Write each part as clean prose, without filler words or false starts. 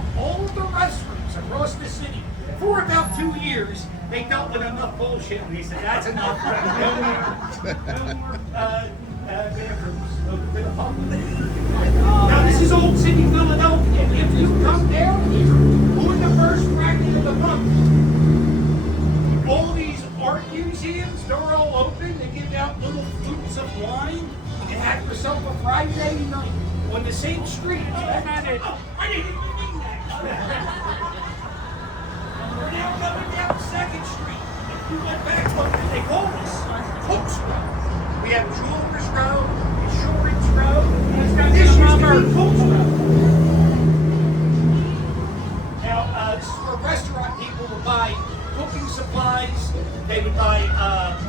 up all of the restrooms across the city. For about 2 years, they dealt with enough bullshit, and they said, that's enough. No more bathrooms open to the public. Now, this is Old City, Philadelphia. If you come down here on the first Friday of the month, all these art museums, they're all open. They give out little flutes of wine. You can have yourself a Friday night on the same street. I didn't even mean that. We're now coming down 2nd Street. If you went back, what did they call this? Hooks Row. We have Jewelers Row, Insurance Row. This used to be Hooks Row. Now, this is where restaurant people would buy cooking supplies. They would buy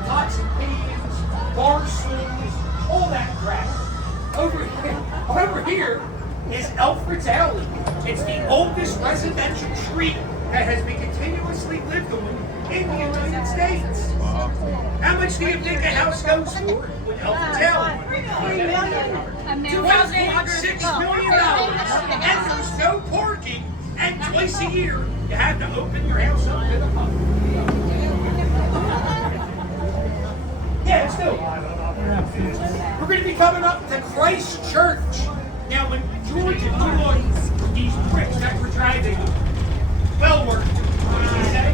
pots and pans, bar stools, all that crap. Over here is Alfred's Alley. It's the oldest residential street that has been continuously lived on in the United States. How much do you think a house goes for with Alfred's Alley? $2.6 million. And there's no parking. And twice a year, you have to open your house up to the public. Yeah, it's still. We're going to be coming up to Christ Church. Now, when George and put on these bricks that we're driving, well worked. What did he say?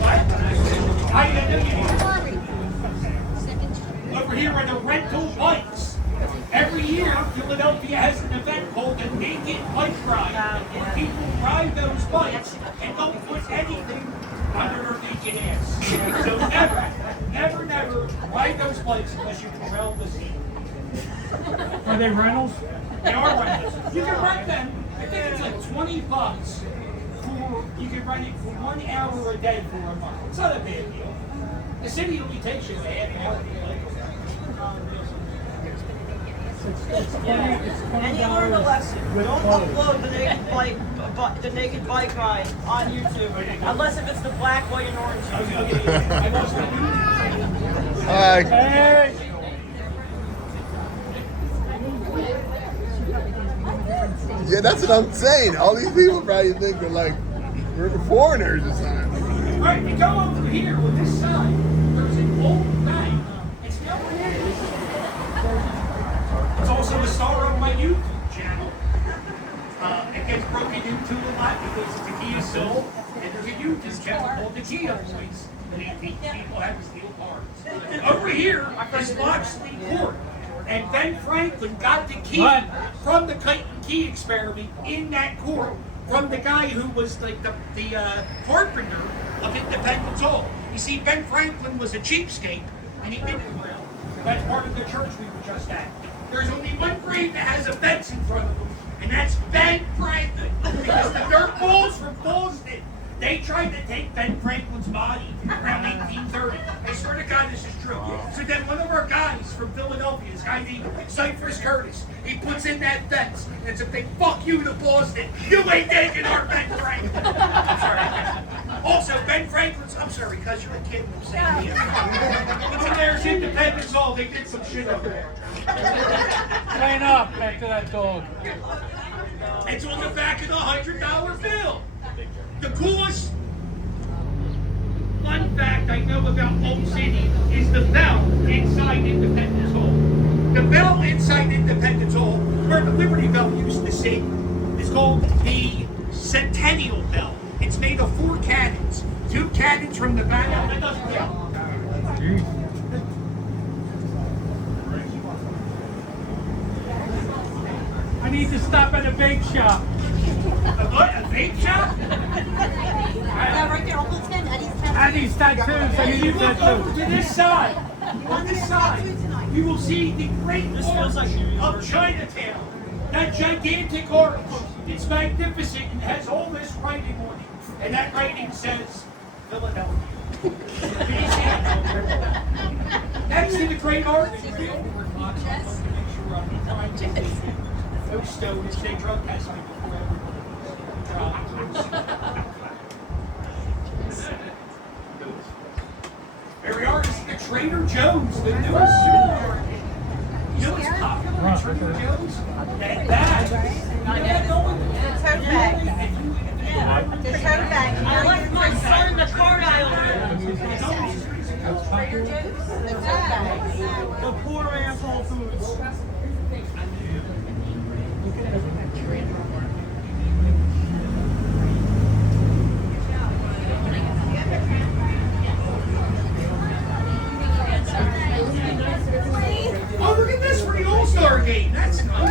What? I didn't know you. Over here are the rental bikes. Every year, Philadelphia has an event called the Naked Bike Ride, where people ride those bikes and don't put anything under their naked ass. So never ride those bikes unless you corral the seat. Are they rentals? They are rentals. You can rent them. I think it's like $20 for. You can rent it for 1 hour a day for a month. It's not a bad deal. The city only takes you a half hour. And you learned a lesson. Don't upload the naked bike ride on YouTube, unless if it's the black, white, and orange. Hey! Yeah, that's what I'm saying. All these people probably think we're like we're foreigners or something. Right, you go over here on this side. There's an old bank. It's now what it is. It's also a star on my YouTube channel. It gets broken into a lot because it's a Kia Soul, and there's a YouTube channel called the Kia Boys. People have to steal cars. Over here is Loxley Court, and Ben Franklin got the key from the kite and key experiment in that court from the guy who was like the carpenter of Independence Hall. You see, Ben Franklin was a cheapskate, and he didn't well. That's part of the church we were just at. There's only one grave that has a fence in front of him, and that's Ben Franklin. Because the dirt balls from Boston, they tried to take Ben Franklin's body around 1830. I swear to God this is true. So then one of our guys from Philadelphia, this guy named Cypress Curtis, he puts in that fence, and it's a big fuck you to Boston. You ain't taking our Ben Franklin. I'm sorry. Also, Ben Franklin's, I'm sorry, because you're a kid, I'm saying when there's Independence Hall, they did some shit over there. Clean up after that dog. It's on the back of the $100 bill. The coolest fun fact I know about Old City is the bell inside Independence Hall. The bell inside Independence Hall, where the Liberty Bell used to sing, is called the Centennial Bell. It's made of 4 cannons. 2 cannons from the back. That doesn't count. I need to stop at a bake shop. A what? A vape shop? Yeah, right there, Uncle Tim, Eddie's tattoo. Eddie's tattoos. I If need you a look tattoo. over to this side, on this side, you will see the great arch of Chinatown. That gigantic arch. It's magnificent and has all this writing on it. And that writing says, Philadelphia. Next to the great arch, those stones, they drug test me before There we are, this is the Trader Joe's, the newest supermarket. You know what's popular Trader Joe's? That bag. Tote bag. The tote bag. I left my son in the car aisle. Trader Joe's. The tote bag. The poor man's Whole Foods. Oh, look at this for the All-Star game. That's nice.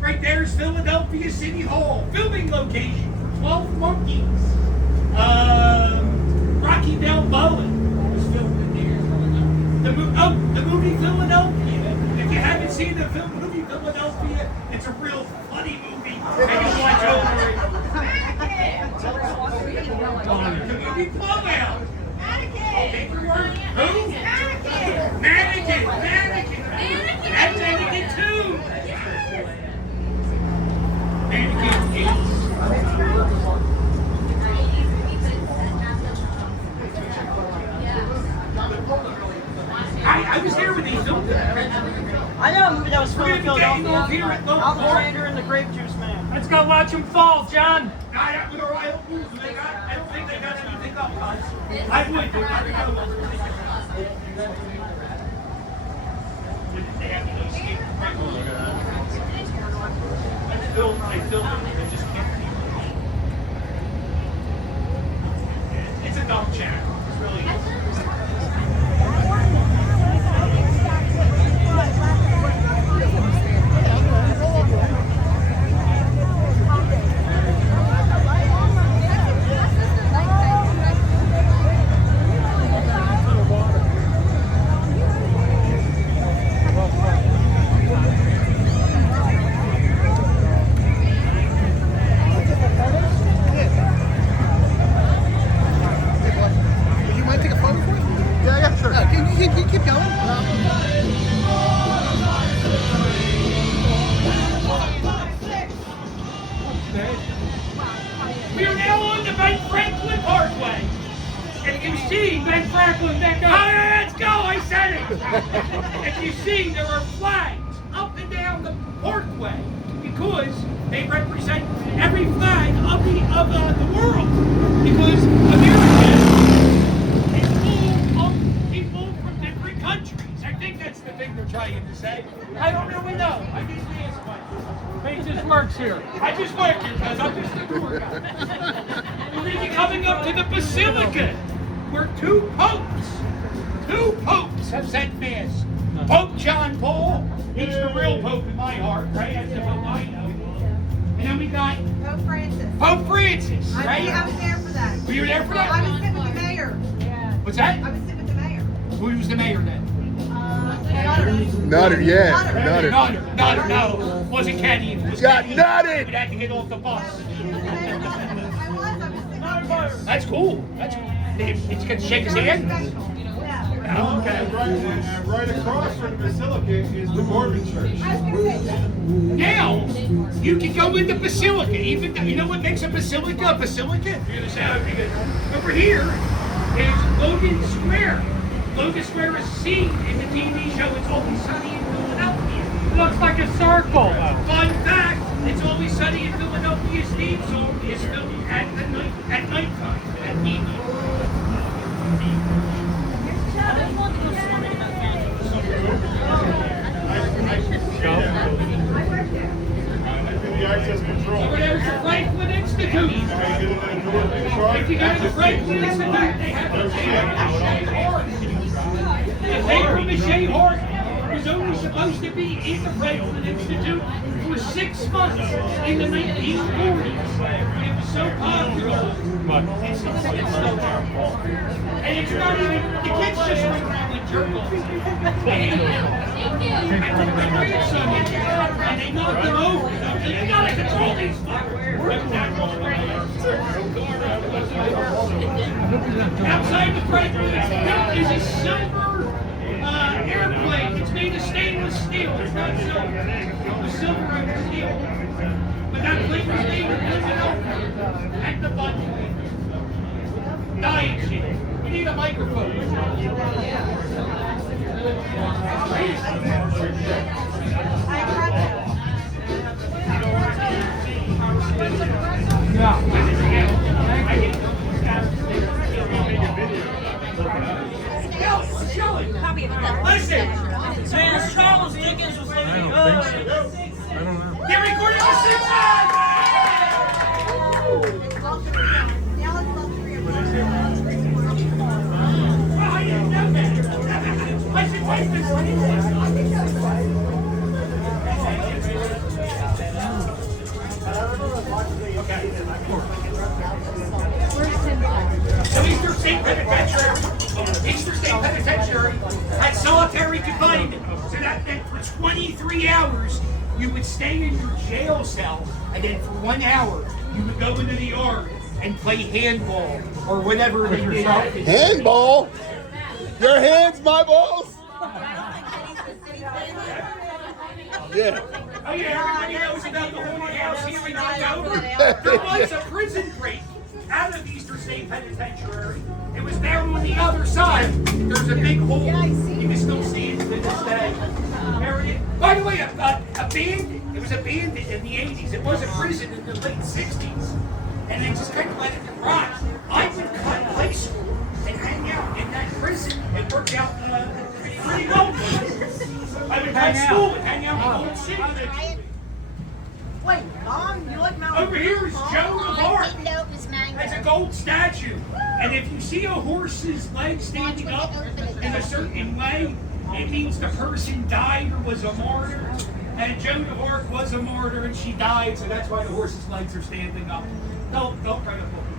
Right there's Philadelphia City Hall. Filming location for 12 Monkeys. Rocky Balboa was filmed in there. The movie Philadelphia. If you haven't seen the movie Philadelphia, it's a real funny movie. Maybe watch over it. The movie Blowout. Okay, who? Mannequin. That's Mannequin 2. Mannequin 8. I was there when they filmed it. I know a movie that was filmed in We're gonna be getting Philadelphia. off here at Local Park. Alexander and the Grape Juice Man. Let's go watch him fall, John. I don't think they got anything up, guys. I would, but I don't know. They have to escape. I filmed it, they just can't keep it. It's a dumb channel. It really is. You mind take a photo for us? Yeah, sure. Keep going. We are now on the Ben Franklin Parkway. And you can see Ben Franklin back up. Let's go, I said it. And you see there are flags up and down the parkway because they represent every flag of the world. Because America is full of people from different countries. I think that's the thing they're trying to say. I don't really know. I didn't ask questions. He just works here. I just work here because I'm just a tour guide. We're going to be coming up to the Basilica where two popes have said mass. Pope John Paul, he's the real pope in my heart, right? That's the pope I know. And then we got Pope Francis. Pope Francis, I right? was there for that. Were you there for I that? was sitting with the mayor. What's that? I was sitting with the mayor. Who was the mayor then? Nutter, yeah. Nutter. Nutter, no. Wasn't Kenny. It was Got Kenny. nutted. We'd have to get off the bus. I was sitting with That's cool. That's cool. Did you get to shake his hand? Yeah. Oh, okay. And right across from the Basilica is the Mormon Church. Now, you can go in the Basilica. Even though, you know what makes a Basilica a Basilica? You're going to say, okay, good. Over here is Logan Square. Logan Square is seen in the TV show It's Always Sunny in Philadelphia. Looks like a circle. Fun fact, It's Always Sunny in Philadelphia's theme song is filmed at nighttime, at evening. The access control. Over there's the Franklin Institute. If you go to the Franklin Institute, they have the paper-mache heart. The paper-mache heart was only supposed to be in the Franklin Institute for 6 months in the 1940s. It was so popular. It's still there. And it's not even, the kids just run around with jerk off. And my grandson gets out and they knock them over. You gotta control these fuckers. Outside the Franklin Institute is a silver airplane. It's made of stainless steel. It's not silver. It was silver over steel. But that plane was made in Philadelphia at the button. Dying shit. We need a microphone. Listen, Man, Charles Dickens was looking good. get recorded for 6 hours. Oh, I didn't know that. I should take this. So Easter State Penitentiary had solitary confinement. So that meant for 23 hours you would stay in your jail cell, and then for 1 hour you would go into the yard and play handball or whatever they did. Handball? Your hands, my balls? Yeah. Oh yeah, everybody knows about the haunted house here in October. There was a prison break out of Easter State Penitentiary. It was down on the other side. There's a big hole. You can still see it to this day. There it is. By the way, a band, it was abandoned in the 80s. It was a prison in the late 60s. And they just kind of let it rot. I would cut high school and hang out in that prison. It worked out pretty well. I would cut school and hang out in Old City. Wait, Mom, you like Mount? Over here is Joan of Arc. Didn't know it was mango. It's a gold statue. And if you see a horse's leg standing up in a certain way, it means the person died or was a martyr. And Joan of Arc was a martyr and she died, so that's why the horse's legs are standing up. Don't try to book it.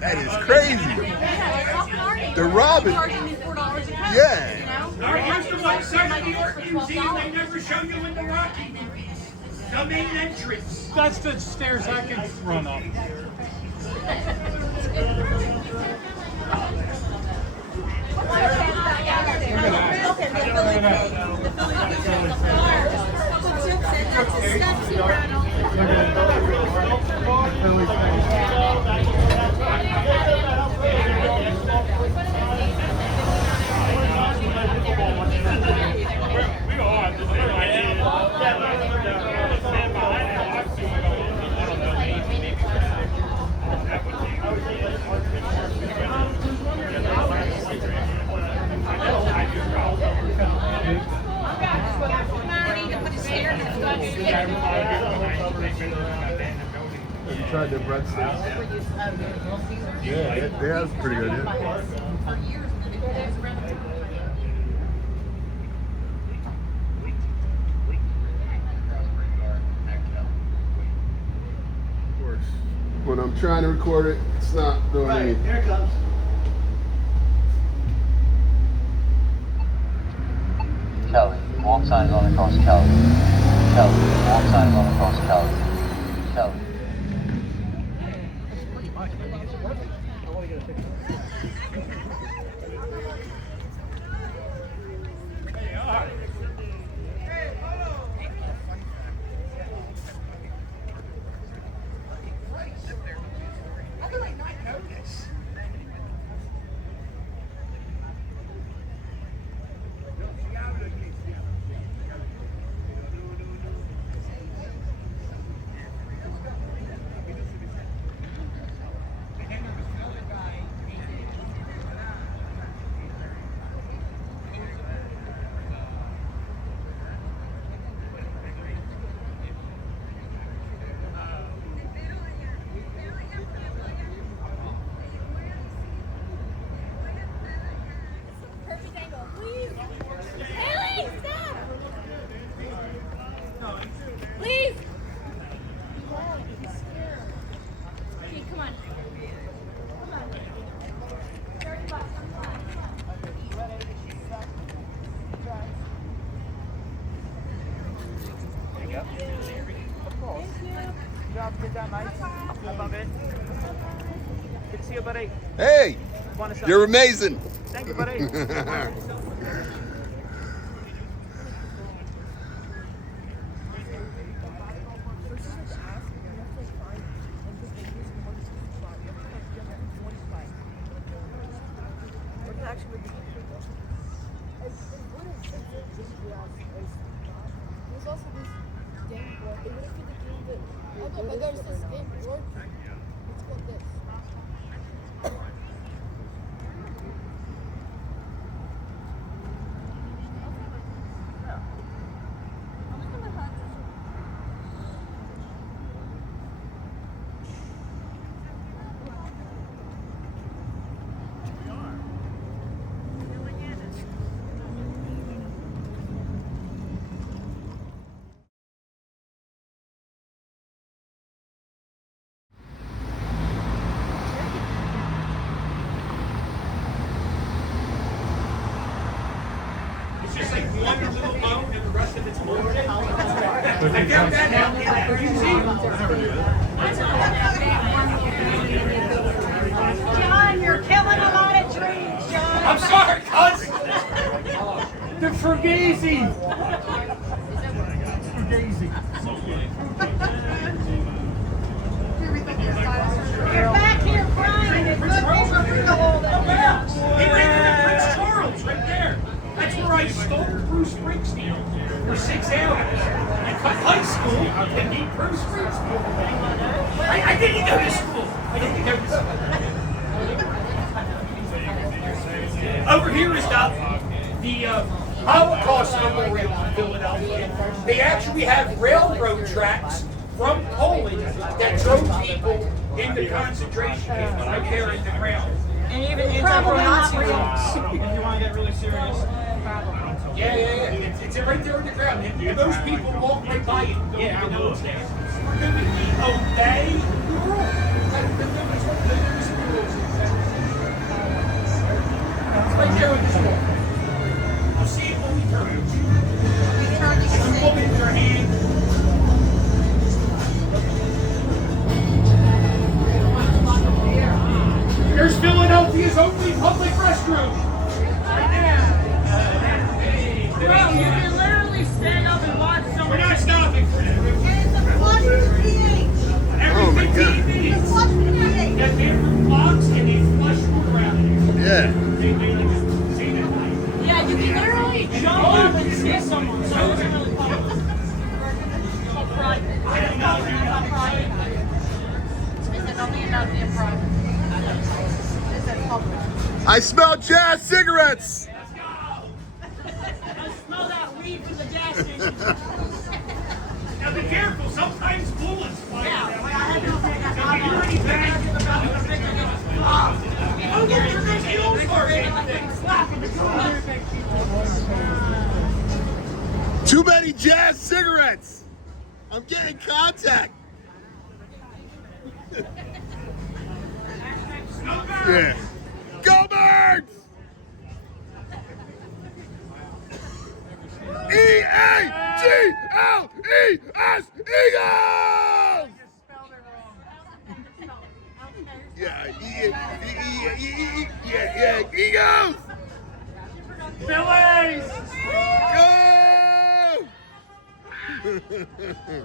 That is crazy. The Robin. Yeah. All right, here's the one side of the Art Museum they never show you in the Rocky movies. The main entrance. That's the stairs I can run up. Have you tried their breadsticks? Yeah, that's pretty good. Yeah. Of course. When I'm trying to record it, it's not doing anything. Here it comes. Kelly, walk signs on the cross, Kelly. Kelly, walk signs on the cross, Kelly. Kelly. How did I not know this? Perfect angle. Please. Haley, stop. Please. Okay, come on. Come on. $30. Come on. There you go. Of course. You have a good day, mate. I love it. Good to see you, buddy. Hey, you're amazing. Thank you, buddy. There's also this game board. They would have put the game that. Oh no, but there's this game board. It's called this. It's just like one little bone and the rest of it's molded. I found that out. You see? John, you're killing a lot of dreams, John. I'm sorry, cuz. The Fugazi! Fugazi. You're back here crying and looking for the hole that He ran into Prince Charles right there. That's where I stole Bruce Springsteen for 6 hours. I cut high school and meet Bruce Springsteen. I didn't go to school. I didn't go to school. Over here is the Holocaust Memorial in Philadelphia. They actually have railroad tracks from Poland that drove people into concentration camps right there in the ground. And even Probably not if real. you want to get really serious. Yeah. It's right there in the ground. And those people walk right by it. Yeah, I know it's there. We're going to obey the rules. It's right there in this wall. You'll see it when we turn. Just hold it in your hand. There's Philadelphia's only public restroom. Right there. Bro, you can literally stand up and watch someone. We're not stopping for that. Oh my God. That different blocks and they flush around. Yeah. They just see that light. Yeah, you can literally jump up and see someone. So it's really fun. I don't know. I smell jazz cigarettes. Let's go. I smell that weed from the gas station. Now be careful. Sometimes bullets fly around. Oh, there goes the All-Star game. Too many jazz cigarettes. I'm getting contact. Yeah. Go Birds! E-A-G-L-E-S, Eagles! Yeah, Eagles! Phillies! Go!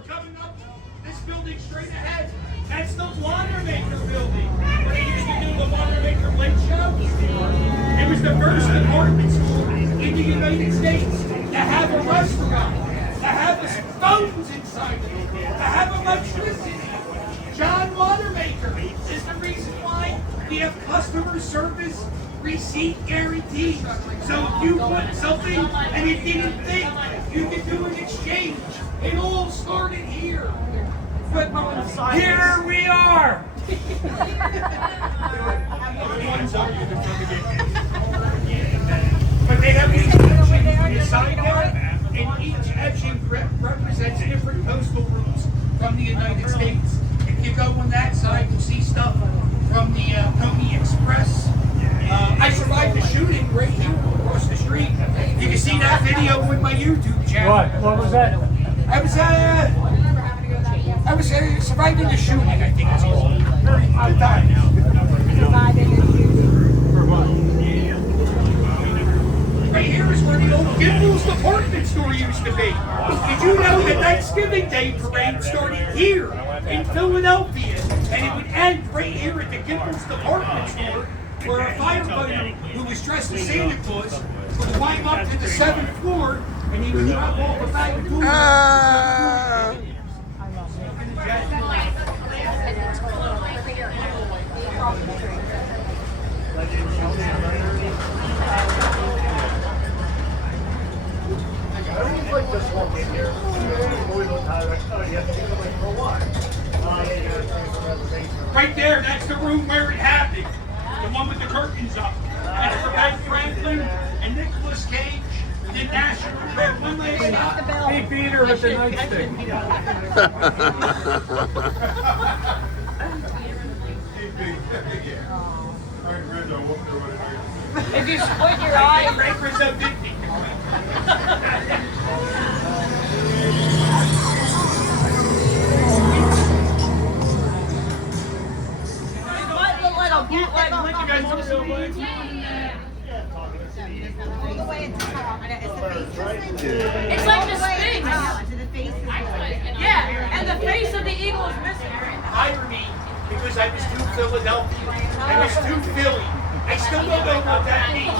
Coming up, this building straight ahead. That's the Watermaker building. Where they used to do the Watermaker Lake Show. It was the first department store in the United States to have a restaurant, to have phones inside of it, to have electricity. John Watermaker is the reason why we have customer service receipt guarantees. So if you put something and it didn't think, you can do an exchange. It all started here. But here we are. But they have these etchings inside there, and each etching represents different postal routes from the United States. If you go on that side, you'll see stuff from the Pony Express. I survived the shooting right here across the street. You can see that video on my YouTube channel. What was that? I was surviving the shooting, I think it's called. I died now. Right here is where the old Gimbel's department store used to be. Did you know that Thanksgiving Day parade started here in Philadelphia, and it would end right here at the Gimbel's department store where a firefighter who was dressed as Santa Claus would climb up to the 7th floor and he would drop off a bag of food. Ah! Right there, that's the room where it happened. The one with the curtains up. That's where Ben Franklin and Nicolas Cage did National Treasure. One last stop. He beat her with the nightstick. If you squint your eyes, Breakers of 50. you might look like a bootleg Lincoln Motorcycle. All the way at the top. And it's the face. It's like the Sphinx. To the face. Yeah, and the face of the eagle is missing. Hired me because I was too Philadelphia. I was too Philly. I still don't know what that means.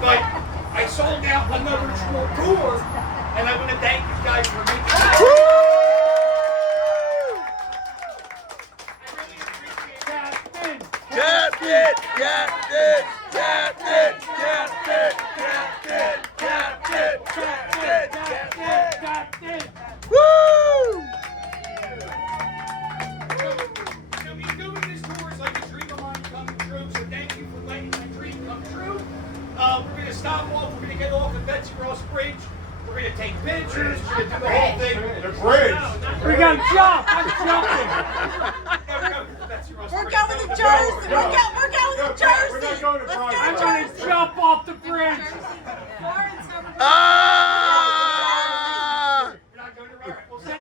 But I sold out another tour, and I want to thank you guys for making it. I really appreciate it. Captain! Captain! Captain! Captain! Captain! Captain! Captain! Captain! Woo! I mean, doing this tour is like a dream of mine coming true, so thank you for letting my dream come true. We're going to stop off, we're going to get off at Betsy Ross Bridge, we're going to take pictures, we're going to do the whole thing. The bridge. We got jump. I'm jumping. Yeah, we're going to Betsy Ross We're Bridge. going with the jersey. We're going with the jersey. We're not going to Let's Prague. go I'm jersey. gonna jump off the bridge.